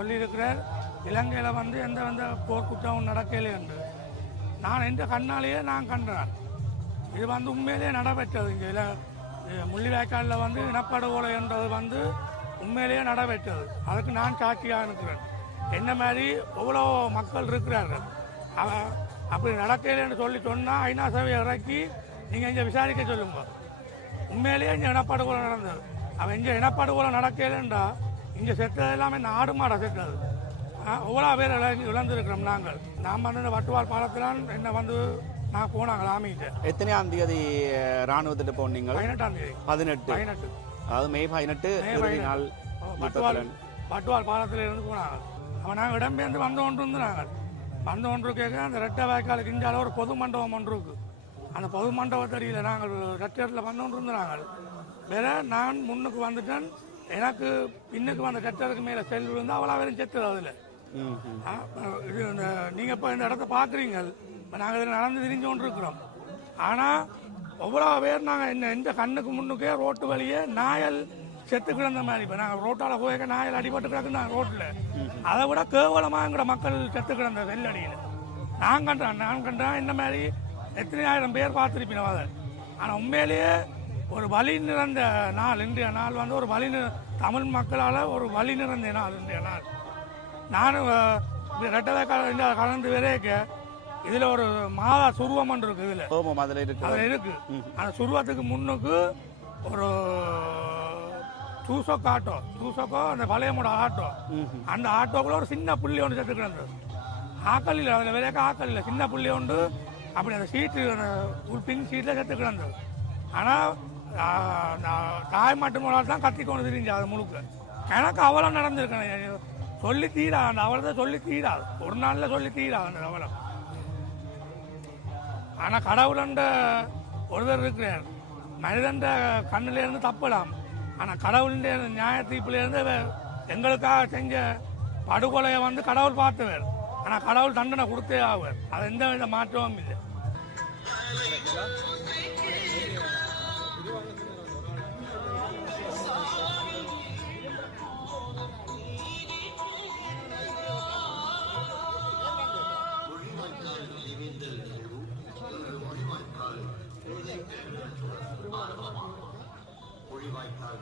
சொல்லியிருக்கிறார் இலங்கையில் வந்து எந்த போர்க்குற்றமும் நடக்கலை என்று. நான் எந்த கண்ணாலேயே நான் கண்டேன். இது வந்து உண்மையிலேயே நடைபெற்றது. இங்கே முள்ளிவாய்க்காலில் வந்து இனப்படுகொலை என்றது வந்து உண்மையிலேயே நடைபெற்றது. அதுக்கு நான் சாட்சியாக இருக்கிறேன். என்ன மாதிரி எவ்வளோ மக்கள் இருக்கிறார்கள். அப்படி நடக்கலைன்னு சொன்னால் ஐநா சபையை இறக்கி நீங்கள் இங்கே விசாரிக்க சொல்லுங்க. உண்மையிலேயே இங்கே இனப்படுகொலை நடந்தது. அவன் இங்கே இனப்படுகொலை நடக்கலைன்றா இங்கே செத்தது எல்லாமே நாடு மாட செத்தது. எவ்வளோ பேர் இழந்திருக்கிறோம் நாங்கள். நாம் வந்து இந்த வட்டுவால் பாலத்திலான் என்ன வந்து நான் போனாங்க ஆமிட்டு. எத்தனையாம் தேதி ராணுவத்திட்டு போனீங்க? 18ஆம் தேதி. 18 அதாவது மே 18 நாள் வட்டுவால் பாலத்தில் இருந்து போனாங்க. அவன் நாங்கள் இடம்பெயர்ந்து வந்து கொண்டு இருந்து நாங்கள் வந்து ஒன்று கேட்க அந்த ரெட்டை வாய்க்காலுக்கு இந்தியாவில் ஒரு பொது மண்டபம் ஒன்று இருக்கு. அந்த பொது மண்டபத்தடியில் நாங்கள் ரெட்டரில் வந்து கொண்டு இருந்து நாங்கள் வேற நான் முன்னுக்கு வந்துட்டேன். எனக்கு பின்னுக்கு வந்த ரெட்டருக்கு மேலே செல் விழுந்து அவ்வளோ பேரும் செத்துது. அதில் இது நீங்கள் இப்போ இந்த இடத்த பார்க்குறீங்க. இப்போ நாங்கள் இதில் நடந்து திரிஞ்சு கொண்டு இருக்கிறோம். ஆனால் எவ்வளோ பேர் நாங்கள் எந்த கண்ணுக்கு முன்னுக்கே ரோட்டு வழியே நாயல் செத்து கிடந்த மாதிரி. இப்போ நாங்கள் ரோட்டால் போய் நாயல் அடிபட்டு கிடக்குன்னா ரோட்டில் அதை விட கேவலமாக எங்கட மக்கள் செத்து கிடந்த வெள்ளடியில் நான் கண்டேன். இந்த மாதிரி எத்தனை ஆயிரம் பேர் பார்த்துருப்பேன் அதை. ஆனால் உண்மையிலேயே ஒரு வழி நிறைந்த நாள் இன்றைய நாள் வந்து ஒரு தமிழ் மக்களால் ஒரு வழி நிறைந்த நாள் இன்றைய நாள். நானும் ரெட்டை கலந்து வரைக்க இதில் ஒரு மாதா சுருவம் ஒன்று இருக்கு. இதில் அதில் இருக்கு. அந்த சுருவத்துக்கு முன்னுக்கு ஒரு சூசோக்கோ அந்த பழையமோட ஆட்டோ, அந்த ஆட்டோக்குள்ள ஒரு சின்ன புள்ளி ஒன்று செத்து கிடந்தது. ஆக்கள் இல்லை, அதில் விலையாக்க ஆக்கள் இல்லை, சின்ன புள்ளி ஒன்று அப்படி அந்த சீட்டு ஒரு பின் சீட்டில் செத்து கிடந்தது. ஆனால் தாய் மாட்டு மூலம் தான் கத்தி கொண்டு தெரிஞ்சு அது முழுக்க. எனக்கு அவலம் நடந்திருக்கேன். சொல்லி தீரா அந்த அவலத்தை சொல்லி தீராது. ஒரு நாளில் சொல்லி தீராது அந்த அவலம். ஆனால் கடவுளண்ட ஒருவர் இருக்கிறார். மனிதண்ட கண்ணிலேருந்து தப்பலாம். ஆனால் கடவுளுடைய நியாய தீர்ப்பிலேருந்து எங்களுக்காக செஞ்ச படுகொலையை வந்து கடவுள் பார்த்தவர். ஆனால் கடவுள் தண்டனை கொடுத்தே ஆவார். அது எந்த வித மாற்றமும் இல்லை. மொழிவாய்க்கால்